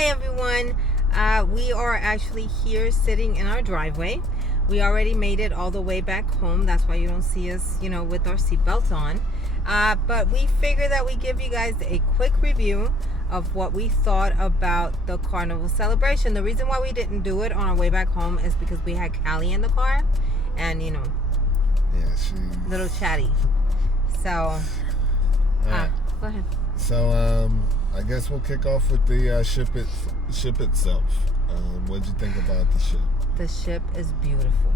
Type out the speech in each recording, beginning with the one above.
Hi everyone. We are actually here sitting in our driveway. We already made it all the way back home. That's why you don't see us, with our seatbelts on. But we figured that we give you guys a quick review of what we thought about the Carnival Celebration. The reason why we didn't do it on our way back home is because we had Callie in the car, and yeah, she's little chatty. So, go ahead. So I guess we'll kick off with the ship itself. What did you think about the ship? The ship is beautiful.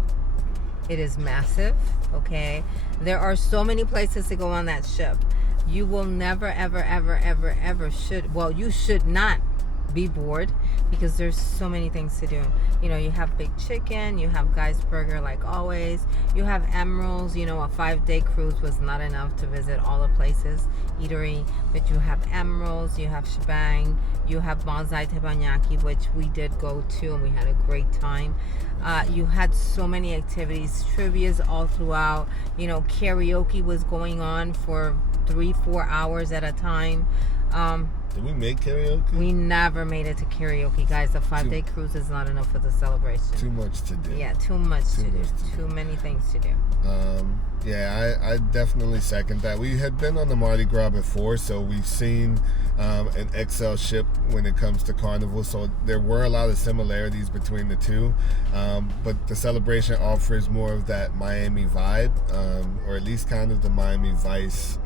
It is massive, okay? There are so many places to go on that ship. You will never, ever, ever, ever, ever you should not be bored because there's so many things to do. You have Big Chicken, you have Guy's Burger like always, you have Emeralds. A 5-day cruise was not enough to visit all the places, eatery, but you have Emeralds, you have Shebang, you have Bonsai Teppanyaki, which we did go to and we had a great time. You had so many activities, trivias all throughout. Karaoke was going on for 3-4 hours at a time. Did we make karaoke? We never made it to karaoke, guys. A 5-day cruise is not enough for the celebration. Too much to do. Yeah, too much to do. Too many things to do. I definitely second that. We had been on the Mardi Gras before, so we've seen an XL ship when it comes to Carnival, so there were a lot of similarities between the two, but the celebration offers more of that Miami vibe, or at least kind of the Miami Vice,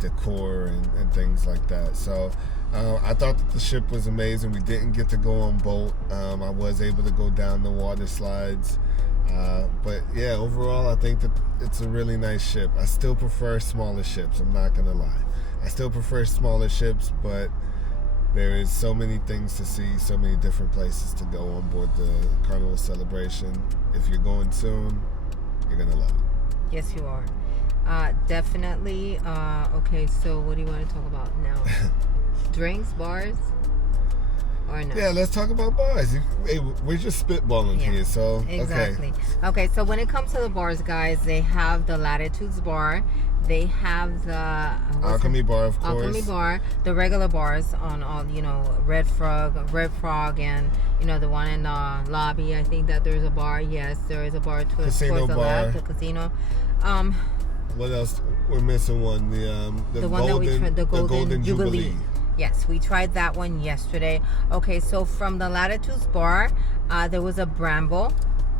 decor and things like that. So I thought that the ship was amazing. We didn't get to go on boat. I was able to go down the water slides. But yeah, overall, I think that it's a really nice ship. I still prefer smaller ships. I'm not going to lie. I still prefer smaller ships, but there is so many things to see, so many different places to go on board the Carnival Celebration. If you're going soon, you're going to love it. Yes, you are. Definitely. Okay, so what do you want to talk about now? Drinks, bars? Or no? Yeah, let's talk about bars. We're just spitballing here, so exactly. Okay, so when it comes to the bars, guys, they have the Latitudes Bar. They have the Alchemy Bar, of course. Alchemy Bar, the regular bars on all, Red Frog, and the one in the lobby. I think that there's a bar. Yes, there is a bar Casino towards the bar. left, the casino. What else? We're missing one. The one that we tried, the Golden Jubilee. Yes, we tried that one yesterday. Okay, so from the Latitudes Bar, there was a Bramble.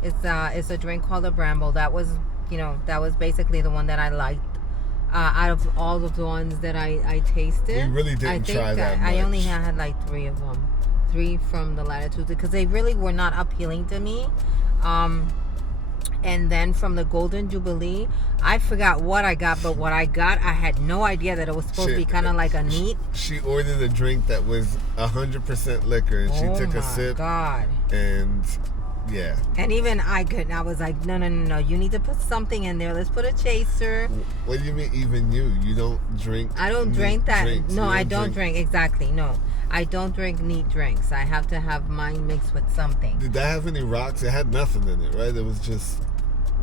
It's a drink called a Bramble. That was basically the one that I liked. Out of all of the ones that I tasted, we really didn't try that much. I only had like 3 of them. 3 from the Latitudes because they really were not appealing to me. And then from the Golden Jubilee, I forgot what I got, but what I got, I had no idea that it was supposed to be kind of like a neat. She ordered a drink that was 100% liquor, and she took a sip. Oh my God. And yeah. And even I was like, no, you need to put something in there. Let's put a chaser. What do you mean, even you? You don't drink? I don't drink that. Drinks. No, I don't drink. Exactly, no. I don't drink neat drinks. I have to have mine mixed with something. Did that have any rocks? It had nothing in it, right? It was just...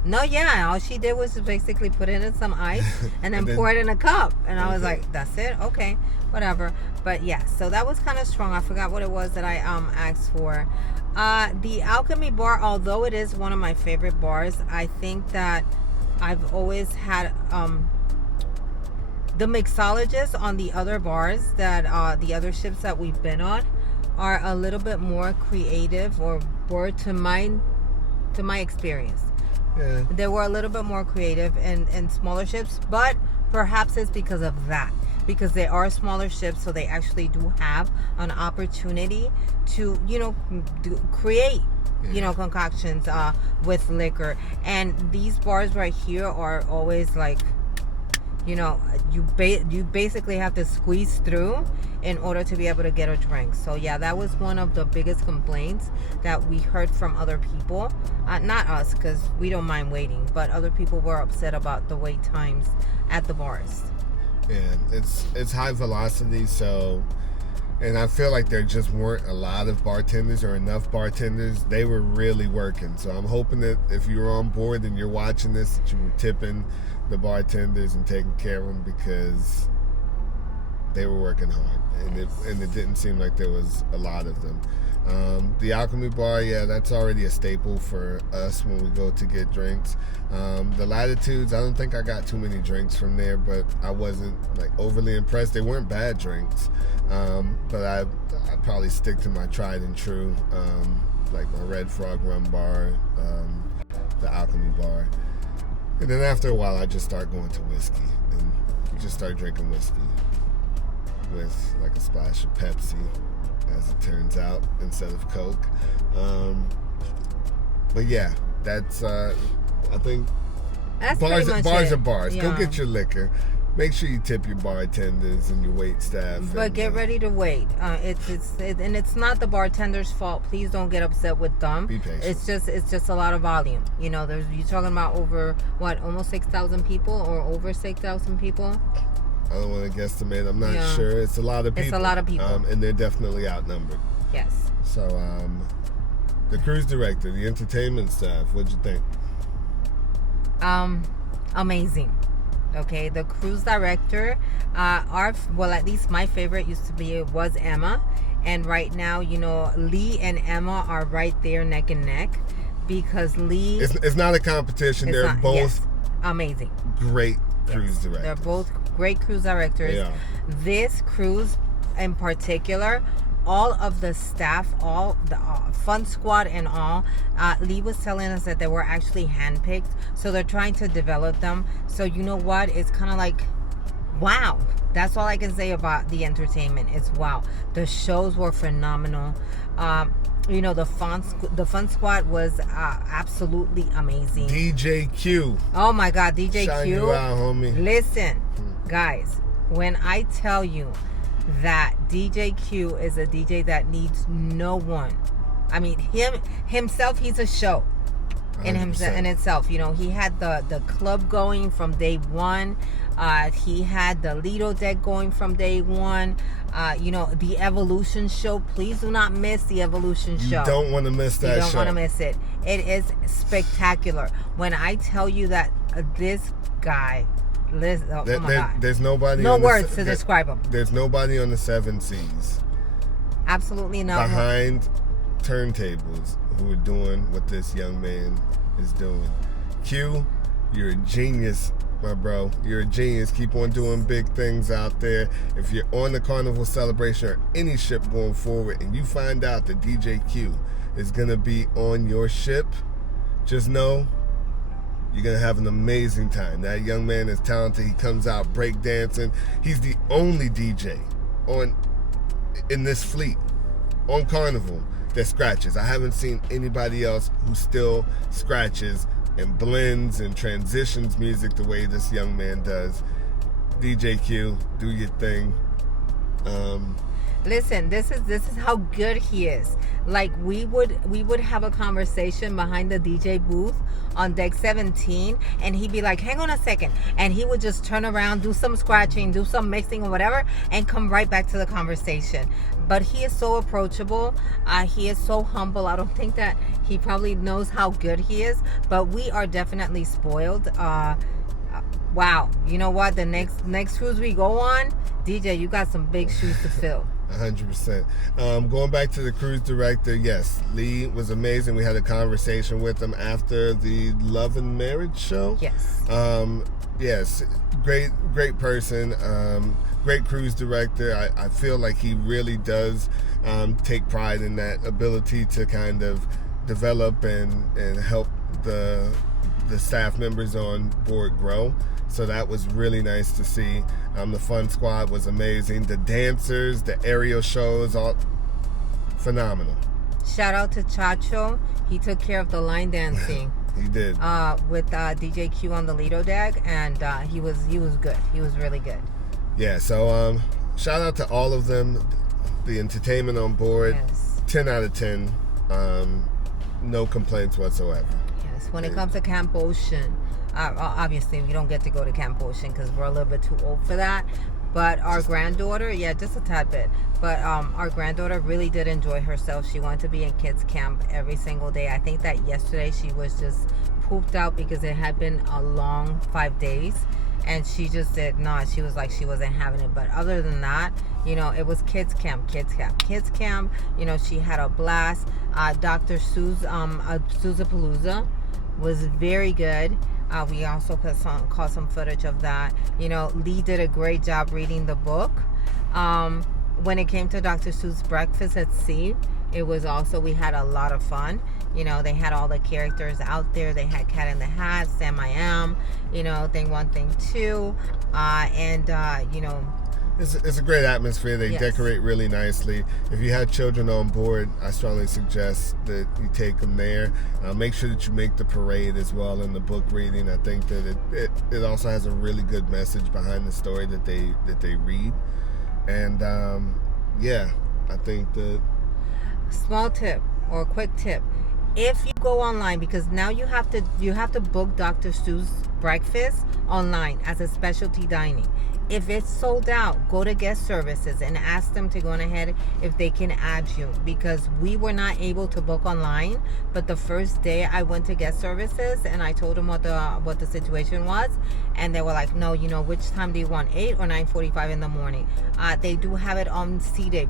No, yeah. All she did was basically put it in some ice and then pour it in a cup. And I was like, that's it? Okay, whatever. But yeah, so that was kind of strong. I forgot what it was that I asked for. The Alchemy Bar, although it is one of my favorite bars, I think that I've always had... the mixologists on the other bars that the other ships that we've been on are a little bit more creative, or were to my experience. Yeah. They were a little bit more creative in smaller ships, but perhaps it's because of that. Because they are smaller ships, so they actually do have an opportunity to, create, concoctions with liquor. And these bars right here are always like, you basically have to squeeze through in order to be able to get a drink. So yeah, that was one of the biggest complaints that we heard from other people. Not us, because we don't mind waiting, but other people were upset about the wait times at the bars. Yeah, it's high velocity, so, and I feel like there just weren't a lot of bartenders or enough bartenders. They were really working. So I'm hoping that if you're on board and you're watching this, that you were tipping the bartenders and taking care of them, because they were working hard, and it didn't seem like there was a lot of them. The Alchemy Bar, yeah, that's already a staple for us when we go to get drinks. The Latitudes, I don't think I got too many drinks from there, but I wasn't like overly impressed. They weren't bad drinks, but I'd probably stick to my tried and true, like my Red Frog Rum Bar, the Alchemy Bar. And then after a while, I just start going to whiskey and just start drinking whiskey with like a splash of Pepsi, as it turns out, instead of Coke. But yeah, that's I think That's bars pretty much are it. bars. Go Yeah. get your liquor. Make sure you tip your bartenders and your wait staff. But and, get ready to wait. And it's not the bartender's fault. Please don't get upset with them. Be patient. It's just a lot of volume. You know, you're talking about over almost 6,000 people or over 6,000 people. I don't want to guesstimate. I'm not Yeah. sure. It's a lot of people. It's a lot of people. And they're definitely outnumbered. Yes. So, the cruise director, the entertainment staff, what'd you think? Amazing. Okay, the cruise director, at least my favorite was Emma, and right now, you know, Lee and Emma are right there neck and neck, because Lee. It's not a competition. They're both amazing. great cruise directors. They're both great cruise directors. They are. This cruise in particular, all of the staff, all the fun squad and all, Lee was telling us that they were actually handpicked, so they're trying to develop them. So you know what, it's kind of like, wow, that's all I can say about the entertainment. It's wow. The shows were phenomenal. You know, the fun squad was absolutely amazing. DJ Q. Oh my God, DJ Shine Q. you out, homie. Listen, guys, when I tell you that DJ Q is a DJ that needs no one. I mean, himself, he's a show in 100%. itself. You know, he had the club going from day one. He had the Lido deck going from day one. You know, the Evolution show. Please do not miss the Evolution show. You don't want to miss that show. You don't want to miss it. It is spectacular. When I tell you that this guy, my God. There's nobody. No words to describe him. There's nobody on the 7 Seas Absolutely not. behind turntables who are doing what this young man is doing. Q, you're a genius, my bro. You're a genius. Keep on doing big things out there. If you're on the Carnival Celebration or any ship going forward and you find out that DJ Q is going to be on your ship, just know you're going to have an amazing time. That young man is talented. He comes out breakdancing. He's the only DJ in this fleet on Carnival that scratches. I haven't seen anybody else who still scratches and blends and transitions music the way this young man does. DJ Q, do your thing. Listen, this is how good he is. Like we would have a conversation behind the DJ booth on deck 17, and he'd be like, "Hang on a second," and he would just turn around, do some scratching, do some mixing or whatever, and come right back to the conversation. But he is so approachable. He is so humble. I don't think that he probably knows how good he is, but we are definitely spoiled. Wow, you know what? The next cruise we go on, DJ, you got some big shoes to fill. 100%. Going back to the cruise director, yes, Lee was amazing. We had a conversation with him after the Love and Marriage show. Yes. Yes, great person, great cruise director. I feel like he really does take pride in that ability to kind of develop and help the staff members on board grow. So that was really nice to see. The fun squad was amazing. The dancers, the aerial shows, all phenomenal. Shout out to Chacho. He took care of the line dancing. He did. With DJ Q on the Lido deck, and he was good. He was really good. Yeah. So shout out to all of them. The entertainment on board. Yes. 10 out of 10. No complaints whatsoever. Yes. When it comes to Camp Ocean, obviously we don't get to go to Camp Ocean because we're a little bit too old for that. But our granddaughter, just a tad bit. But our granddaughter really did enjoy herself. She wanted to be in kids camp every single day. I think that yesterday she was just pooped out because it had been a long 5 days. and she just did not. She was like, she wasn't having it. But other than that, it was kids camp. She had a blast. Dr. Sue's Palooza was very good. We also caught some footage of that. Lee did a great job reading the book. When it came to Dr. Seuss Breakfast at Sea, we had a lot of fun. They had all the characters out there. They had Cat in the Hat, Sam I Am, Thing 1, Thing 2, It's a great atmosphere. They decorate really nicely. If you have children on board, I strongly suggest that you take them there. Make sure that you make the parade as well in the book reading. I think that it also has a really good message behind the story that they read. And I think that... Small tip or quick tip. If you go online, because now you have to book Dr. Seuss Breakfast online as a specialty dining. If it's sold out, go to guest services and ask them to go on ahead if they can add you, because we were not able to book online. But the first day I went to guest services and I told them what the situation was, and they were like, no, which time do you want, 8 or 9:45 in the morning? They do have it on C day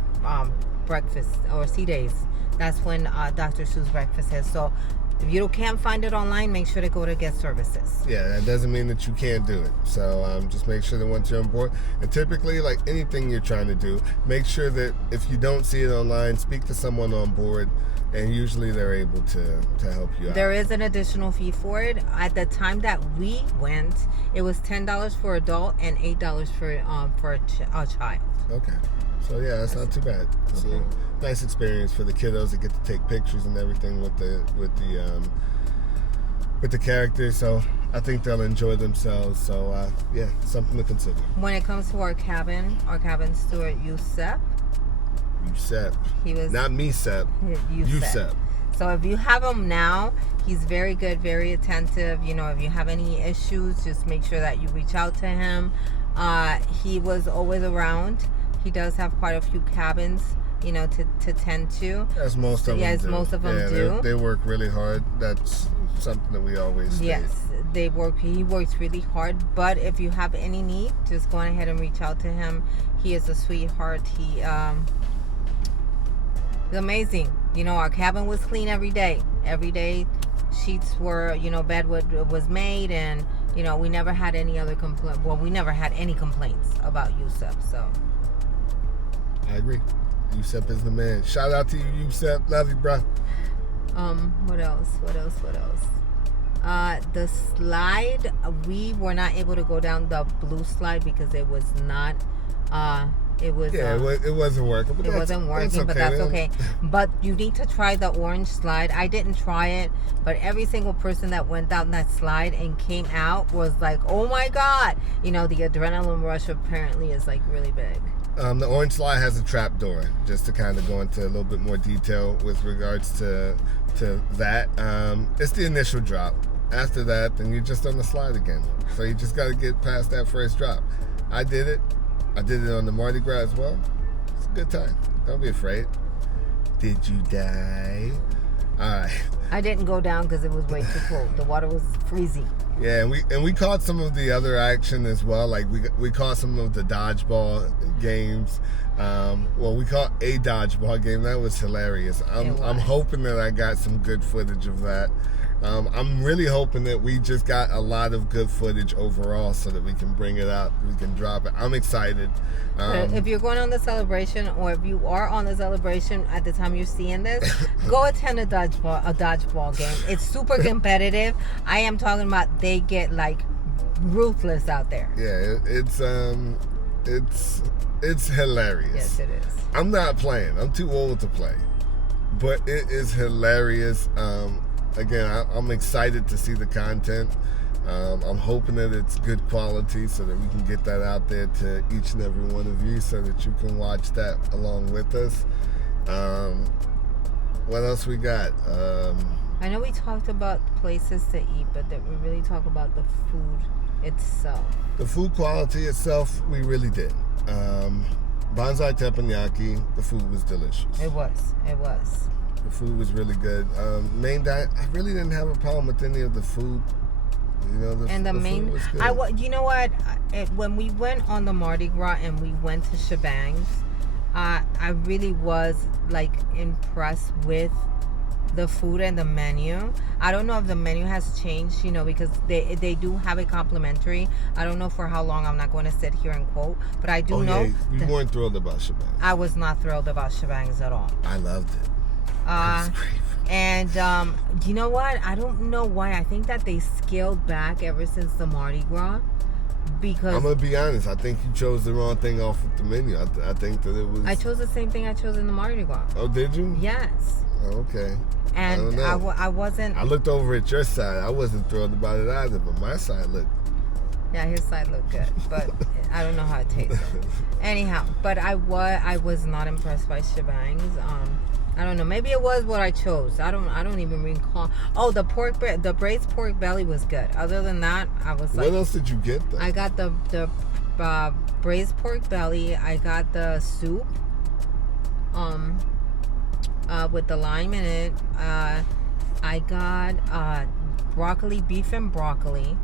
breakfast or C days. That's when Dr. Seuss Breakfast is. So if you can't find it online, make sure to go to guest services. Yeah, that doesn't mean that you can't do it. So just make sure that once you're on board, and typically, like anything you're trying to do, make sure that if you don't see it online, speak to someone on board, and usually they're able to help you out. There is an additional fee for it. At the time that we went, it was $10 for adult and $8 for a child. Okay. So yeah, that's not too bad. It's a nice experience for the kiddos that get to take pictures and everything with the characters. So I think they'll enjoy themselves. So something to consider. When it comes to our cabin steward Yusef. He was not me, Sep. Yusef. So if you have him now, he's very good, very attentive. If you have any issues, just make sure that you reach out to him. He was always around. He does have quite a few cabins, to tend to. As most of them do. Most of them do. They work really hard. That's something that we always state. Yes, they work. He works really hard. But if you have any need, just go ahead and reach out to him. He is a sweetheart. He's amazing. Our cabin was clean every day. Every day, sheets were, bed was made, and we never had any other complaint. Well, we never had any complaints about Yusef. So. I agree. Yusef is the man. Shout out to you, Yusef. Love you, bro. What else? The slide, we were not able to go down the blue slide because it was not. It wasn't working. But that's okay. But you need to try the orange slide. I didn't try it, but every single person that went down that slide and came out was like, "Oh my God!" The adrenaline rush apparently is like really big. The orange slide has a trap door, just to kind of go into a little bit more detail with regards to that. It's the initial drop. After that, then you're just on the slide again. So you just got to get past that first drop. I did it on the Mardi Gras as well. It's a good time. Don't be afraid. Did you die? All right. I didn't go down because it was way too cold. The water was freezing. Yeah, and we caught some of the other action as well. Like we caught some of the dodgeball games. We caught a dodgeball game that was hilarious. I'm hoping that I got some good footage of that. I'm really hoping that we just got a lot of good footage overall so that we can bring it out, we can drop it. I'm excited. If you're going on the celebration, or if you are on the celebration at the time you're seeing this, go attend a dodgeball game. It's super competitive. I am talking about they get like ruthless out there. Yeah, it's hilarious. Yes, it is. I'm not playing. I'm too old to play, but it is hilarious. Again, I'm excited to see the content. I'm hoping that it's good quality so that we can get that out there to each and every one of you so that you can watch that along with us. What else we got? I know we talked about places to eat, but that we really talk about the food itself. The food quality itself, we really did. Bonsai teppanyaki, the food was delicious. It was. The food was really good. I really didn't have a problem with any of the food You know, the main, food was good. you know what? When we went on the Mardi Gras and we went to Shebangs, I really was like impressed with the food and the menu. I don't know if the menu has changed, you know, because they do have it complimentary. I don't know for how long. I'm not going to sit here and quote, but I do know. Yeah, you weren't thrilled about Shebangs. I was not thrilled about Shebangs at all. I loved it. It was great. And you know what? I don't know why. I think that they scaled back ever since the Mardi Gras. Because I'm gonna be honest, I think you chose the wrong thing off of the menu. I think that it was. I chose the same thing I chose in the Mardi Gras. Oh, did you? Yes. Oh, okay. And I wasn't. I looked over at your side. I wasn't thrilled about it either, but my side looked. Yeah, his side looked good, but I don't know how it tasted. Anyhow, but I was not impressed by Shebangs. I don't know. Maybe it was what I chose. I don't even recall. Oh, the braised pork belly was good. Other than that, I was like. What else did you get though? I got the braised pork belly. I got the soup. With the lime in it. I got broccoli, beef and broccoli,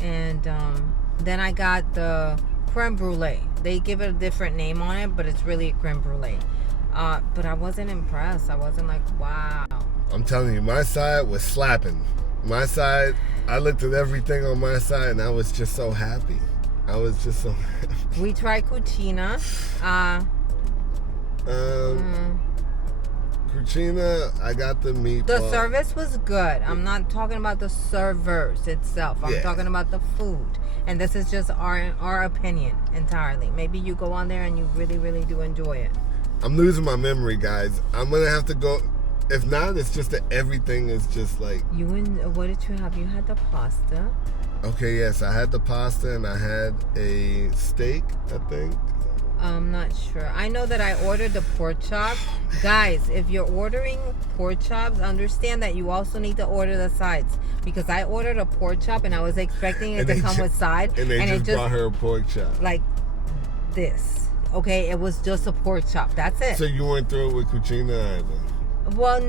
and then I got the creme brulee. They give it a different name on it, but it's really a creme brulee. But I wasn't impressed. I wasn't like, wow. I'm telling you, my side was slapping. My side, I looked at everything on my side, and I was just so happy. I was just so happy. We tried cucina. Cucina, I got the meatball. The service was good. I'm not talking about the servers itself. I'm talking about the food. And this is just our opinion entirely. Maybe you go on there and you really, really do enjoy it. I'm losing my memory, guys. I'm going to have to go. If not, it's just that everything is just like... What did you have? You had the pasta. Okay, yes. I had the pasta and I had a steak, I think. I'm not sure. I know that I ordered the pork chop. Guys, if you're ordering pork chops, understand that you also need to order the sides. Because I ordered a pork chop and I was expecting it to come with side. And they just brought her a pork chop. Like this. Okay, it was just a pork chop. That's it. So you weren't thrilled with cucina either? Well,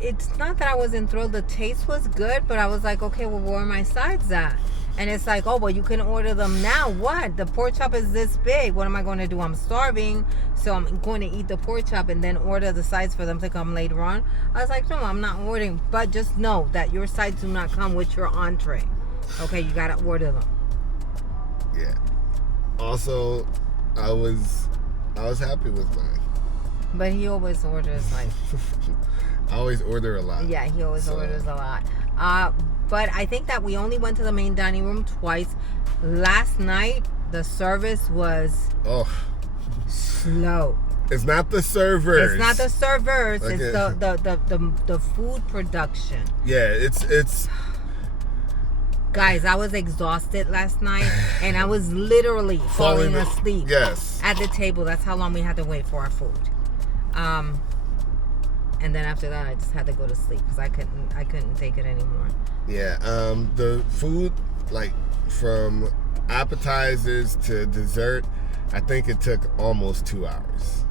it's not that I wasn't thrilled. The taste was good, but I was like, okay, well, where are my sides at? And it's like, oh, well, you can order them now. What? The pork chop is this big. What am I going to do? I'm starving, so I'm going to eat the pork chop and then order the sides for them to come later on. I was like, no, I'm not ordering. But just know that your sides do not come with your entree. Okay, you got to order them. Yeah. Also, I was happy with mine. But he always orders like... I always order a lot. Yeah, he always orders a lot. But I think that we only went to the main dining room twice. Last night, the service was slow. It's not the servers. It's not the servers. Okay. It's the food production. Yeah, it's. Guys, I was exhausted last night, and I was literally falling asleep. Yes. At the table. That's how long we had to wait for our food. And then after that, I just had to go to sleep because I couldn't take it anymore. Yeah. The food, like from appetizers to dessert, I think it took almost 2 hours.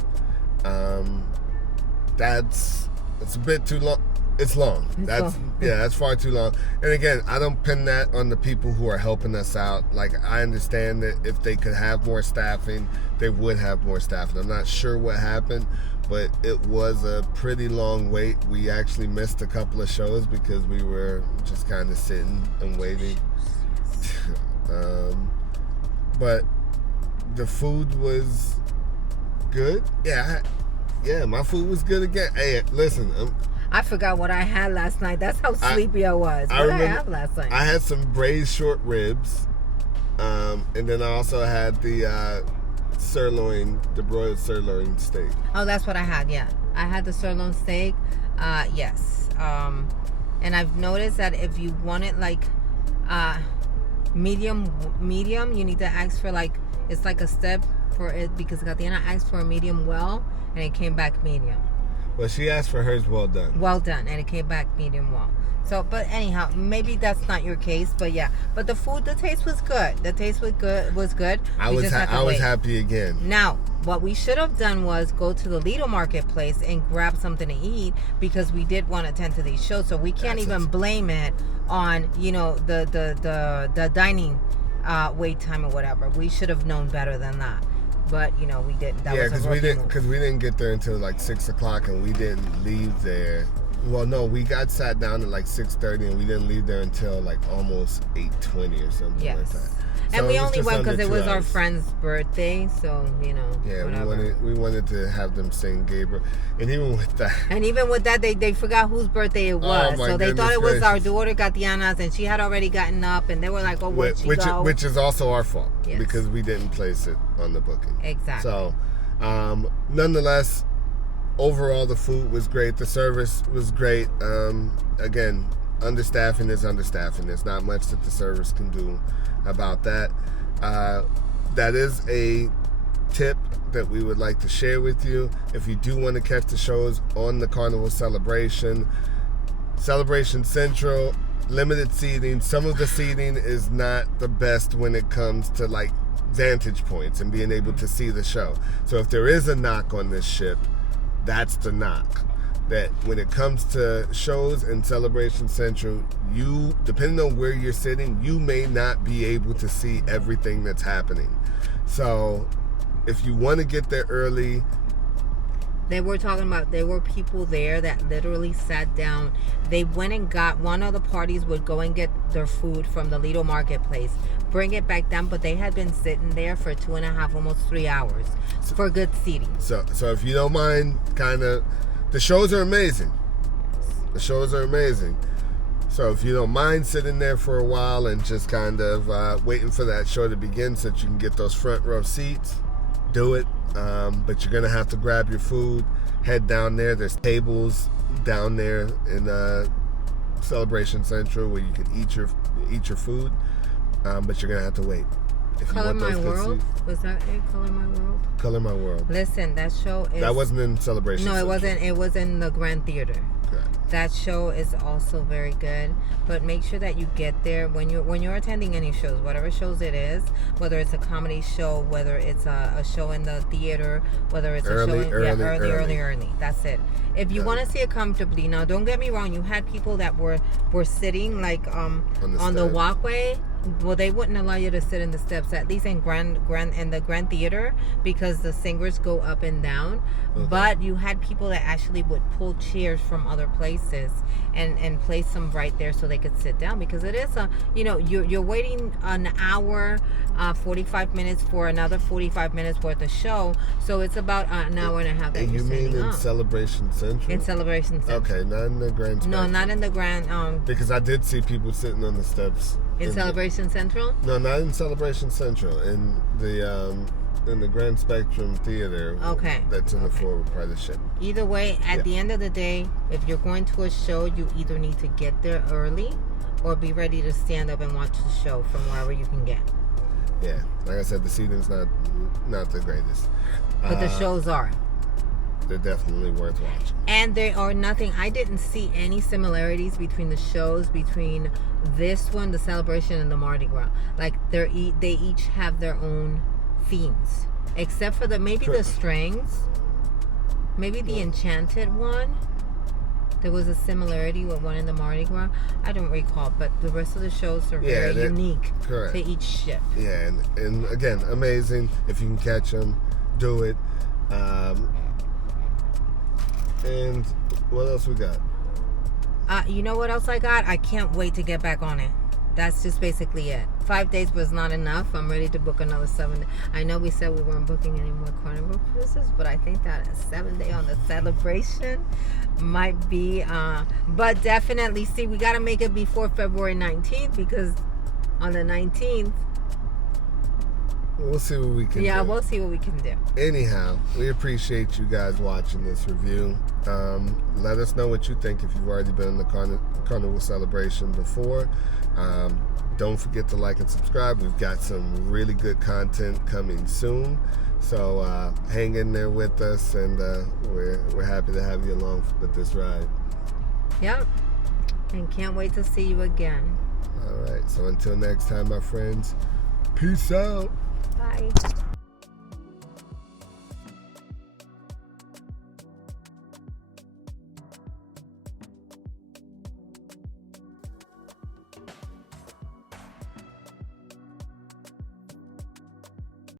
That's a bit too long. It's long. That's far too long. And again, I don't pin that on the people who are helping us out. Like, I understand that if they could have more staffing, they would have more staffing. I'm not sure what happened, but it was a pretty long wait. We actually missed a couple of shows because we were just kind of sitting and waiting. But the food was good. Yeah, my food was good again. Hey, listen, I forgot what I had last night. That's how sleepy I was. What did I have last night? I had some braised short ribs, and then I also had the sirloin, the broiled sirloin steak. Oh, that's what I had. Yeah, I had the sirloin steak. Yes. And I've noticed that if you want it like medium, you need to ask for like, it's like a step for it, because Tatiana asked for a medium well, and it came back medium. Well, she asked for hers well done. Well done, and it came back medium well. So, but anyhow, maybe that's not your case, but yeah. But the food, the taste was good. The taste was good. I was happy again. Now, what we should have done was go to the Lido Marketplace and grab something to eat, because we did want to attend to these shows. So we can't even blame it on, you know, the dining wait time or whatever. We should have known better than that. But you know, we didn't. Because we didn't get there until like 6 o'clock, and we didn't leave there. Well, no, we got sat down at like 6:30, and we didn't leave there until like almost 8:20 or something like that. So and we only went because it was our friend's birthday, so you know. Yeah, whatever. we wanted to have them sing Gabriel, and even with that, they forgot whose birthday it was, so they thought it was our daughter Gatiana's, and she had already gotten up, and they were like, "Oh, where'd she go?" Which is also our fault because we didn't place it on the booking. Exactly. So, nonetheless, overall the food was great. The service was great. Again, understaffing is understaffing. There's not much that the service can do about that. That is a tip that we would like to share with you. If you do want to catch the shows on the Carnival Celebration Central, limited seating. Some of the seating is not the best when it comes to like vantage points and being able to see the show. So if there is a knock on this ship, that's the knock. That when it comes to shows in Celebration Central, you, depending on where you're sitting, you may not be able to see everything that's happening. So if you want to get there early, they were talking about, there were people there that literally sat down. They went and got, one of the parties would go and get their food from the Lido Marketplace, bring it back down, but they had been sitting there for 2.5, almost 3 hours for good seating. So if you don't mind, the shows are amazing. The shows are amazing. So if you don't mind sitting there for a while and just kind of waiting for that show to begin so that you can get those front row seats, do it. But you're going to have to grab your food, head down there. There's tables down there in Celebration Central where you can eat your food, but you're going to have to wait. Color My World? Was that it? Color My World? Color My World. Listen, that show is... That wasn't in Celebration No, it Central. wasn't. It was in the Grand Theater. Correct. That show is also very good, but make sure that you get there when you're attending any shows, whatever shows it is, whether it's a comedy show, whether it's a show in the theater, whether it's early. That's it. If you want to see it comfortably, now don't get me wrong, you had people that were sitting like on the walkway. Well, they wouldn't allow you to sit in the steps, at least in the Grand Theater, because the singers go up and down. Okay. But you had people that actually would pull chairs from other places and place them right there so they could sit down, because it is you're waiting an hour, 45 minutes for another 45 minutes worth of show, so it's about an hour and a half. And you mean in Celebration Central? In Celebration Central. Okay, not in the Grand Spectrum. No, not in the Grand. Because I did see people sitting on the steps. In Celebration Central? No, not in Celebration Central. In the Grand Spectrum Theater. Okay. That's in the forward part of the ship. Either way, at the end of the day, if you're going to a show, you either need to get there early or be ready to stand up and watch the show from wherever you can get. Yeah. Like I said, the seating's not the greatest. But the shows are. They're definitely worth watching. And there are nothing, I didn't see any similarities between the shows, between this one, the Celebration, and the Mardi Gras. Like, they each have their own themes. Except for the strings. Maybe the Enchanted one. There was a similarity with one in the Mardi Gras. I don't recall, but the rest of the shows are very unique to each ship. Yeah, and again, amazing. If you can catch them, do it. And what else we got? You know what else I got? I can't wait to get back on it. That's just basically it. 5 days was not enough. I'm ready to book another 7 days. I know we said we weren't booking any more Carnival cruises, but I think that a 7-day on the Celebration might be. But definitely, see, we got to make it before February 19th, because on the 19th, we'll see what we can do. Yeah, we'll see what we can do. Anyhow, we appreciate you guys watching this review. Let us know what you think if you've already been in the Carnival Celebration before. Don't forget to like and subscribe. We've got some really good content coming soon. So hang in there with us, and we're happy to have you along with this ride. Yep. And can't wait to see you again. All right. So until next time, my friends, peace out. Bye.